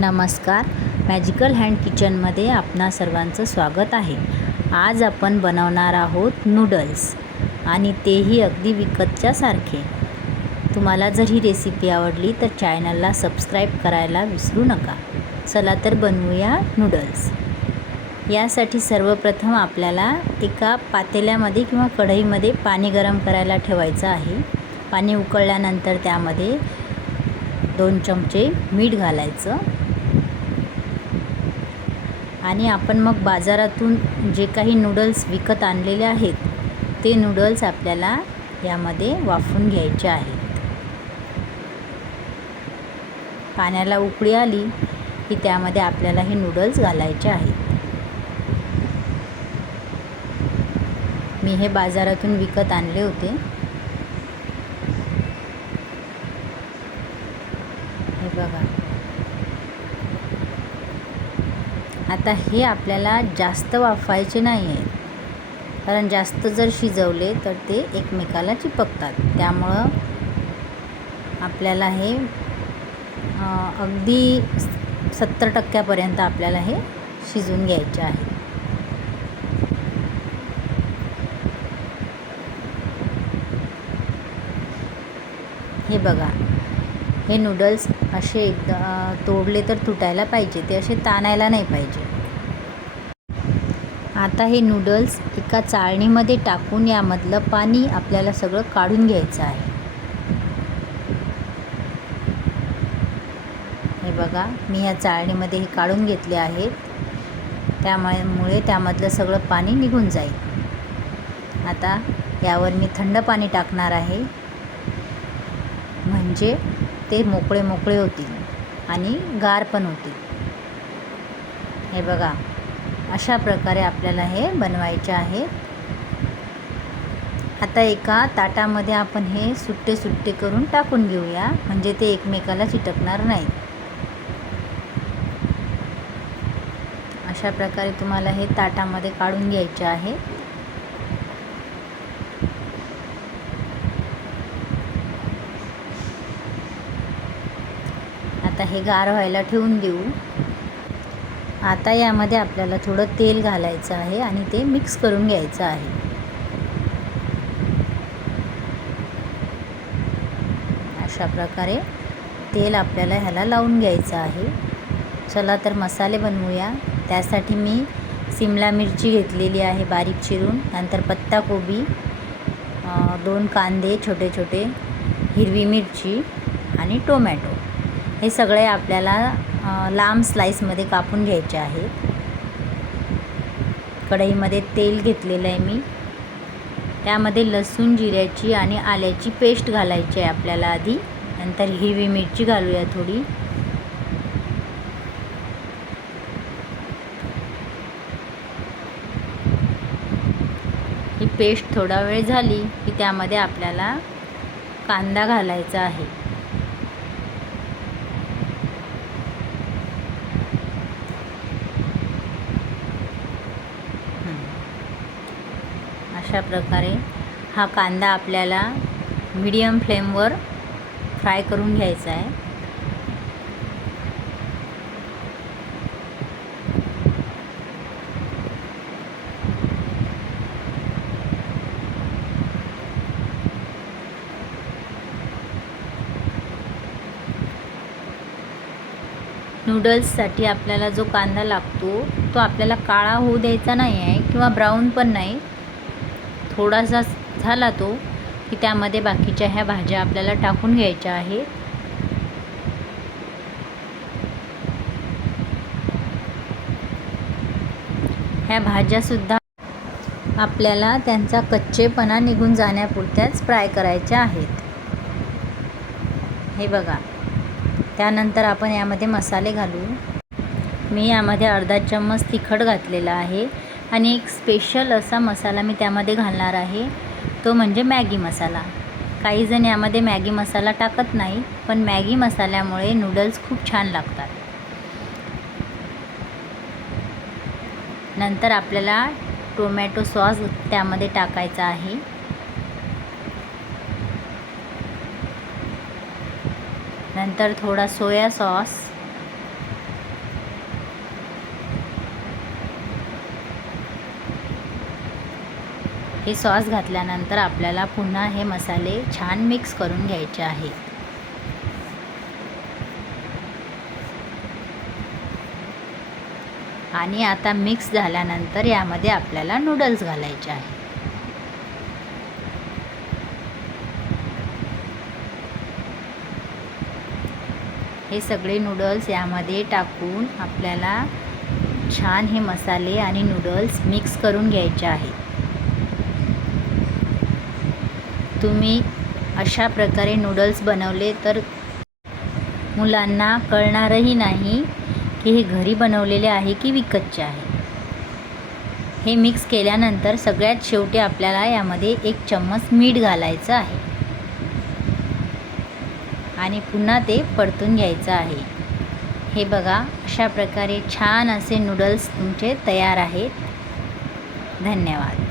नमस्कार. Magical hand किचनमध्ये आपणा सर्वांचं स्वागत आहे. आज आपण बनवणार आहोत नूडल्स आणि तेही अगदी विकतच्यासारखे. तुम्हाला जर ही रेसिपी आवडली तर चॅनलला सबस्क्राईब करायला विसरू नका. चला तर बनवूया नूडल्स. यासाठी सर्वप्रथम आपल्याला एका पातेल्यामध्ये किंवा कढईमध्ये पाणी गरम करायला ठेवायचं आहे. पाणी उकळल्यानंतर त्यामध्ये 2 चमचे मीठ घालायचं आणि आपण मग बाजारातून जे काही नूडल्स विकत आणलेले आहेत ते नूडल्स आपल्याला यामध्ये वाफवून घ्यायचे आहेत. पाण्याला उकळी आली की त्यामध्ये आपल्याला हे नूडल्स घालायचे आहेत. मी हे बाजारातून विकत आणले होते. हे बघा. आता हे आपल्याला जास्त वाफवायचे नाही आहे, कारण जास्त जर शिजवले तर ते एकमेकाला चिपकतात. त्यामुळं आपल्याला हे अगदी 70% आपल्याला हे शिजवून घ्यायचे आहे. हे बघा, हे नूडल्स असे एकदा तोडले तर तुटायला पाहिजे, ते असे ताणायला नाही पाहिजे. आता हे नूडल्स एका चाळणीमध्ये टाकून यामधलं पाणी आपल्याला सगळं काढून घ्यायचं आहे. हे बघा, मी ह्या चाळणीमध्ये हे काढून घेतले आहेत. त्यामुळे त्यामधलं सगळं पाणी निघून जाईल. आता यावर मी थंड पाणी टाकणार आहे, म्हणजे ते मोकळे मोकळे होतील आणि गार पण होतील. हे बघा, अशा प्रकारे आपल्याला हे बनवायचे आहे. आता एका ताटामध्ये आपण हे सुट्टे सुट्टे करून टाकून घेऊया, म्हणजे ते एकमेकाला चिटकणार नाही. अशा प्रकारे तुम्हाला हे ताटामध्ये काढून घ्यायचे आहे. आता हे गार व्हायला ठेवून देऊ. आता यामध्ये आपल्याला थोडं तेल घालायचं आहे आणि ते मिक्स करून घ्यायचं आहे. अशा प्रकारे तेल आपल्याला ह्याला लावून घ्यायचं आहे. चला तर मसाले बनवूया. त्यासाठी मी सिमला मिरची घेतलेली आहे बारीक चिरून, नंतर पत्ताकोबी, 2 कांदे छोटे छोटे, हिरवी मिरची आणि टोमॅटो. हे सगळे आपल्याला लांब स्लाईसमध्ये कापून घ्यायचे आहेत. कढईमध्ये तेल घेतलेलं आहे मी. त्यामध्ये लसूण, जिऱ्याची आणि आल्याची पेस्ट घालायची आहे आपल्याला आधी. नंतर हिरवी मिरची घालूया थोडी. ही पेस्ट थोडा वेळ झाली की त्यामध्ये आपल्याला कांदा घालायचा आहे. अशा प्रकारे हा कांदा आपल्याला मीडियम फ्लेमवर फ्राय करून घ्यायचा आहे. नूडल्ससाठी आपल्याला जो कांदा लागतो तो आपल्याला काळा होऊ द्यायचा नाही आहे किंवा ब्राऊन पण नाही. थोडासा झाला तो की त्यामध्ये बाकीच्या ह्या भाज्या आपल्याला टाकून घ्यायच्या आहेत. ह्या भाज्यासुद्धा आपल्याला त्यांचा कच्चेपणा निघून जाण्यापुरत्याच फ्राय करायच्या आहेत. हे बघा. त्यानंतर आपण यामध्ये मसाले घालू. मी यामध्ये अर्धा चम्मच तिखट घातलेला आहे आणि एक स्पेशल असा मसाला मी त्यामध्ये घालणार आहे, तो म्हणजे मॅगी मसाला. काही जण यामध्ये मॅगी मसाला टाकत नाही, पण मॅगी मसाल्यामुळे नूडल्स खूप छान लागतात. नंतर आपल्याला टोमॅटो सॉस त्यामध्ये टाकायचा आहे. नंतर थोडा सोया सॉस, हे सॉस घातल्यानंतर आपल्याला पुन्हा हे मसाले छान मिक्स करून घ्यायचे आहेत. आणि आता मिक्स झाल्यानंतर यामध्ये आपल्याला नूडल्स घालायचे आहे. हे सगळे नूडल्स यामध्ये टाकून आपल्याला छान हे मसाले आणि नूडल्स मिक्स करून घ्यायचे आहेत. तुम्ही अशा प्रकारे नूडल्स बनवले तर मुलांना कळणारही नाही की हे घरी बनवलेले आहे की विकतचे आहे. हे मिक्स केल्यानंतर सगळ्यात शेवटी आपल्याला यामध्ये 1 चम्मच मीठ घालायचं आहे आणि पुन्हा ते परतून घ्यायचं आहे. हे बघा, अशा प्रकारे छान असे नूडल्स तुमचे तयार आहेत. धन्यवाद.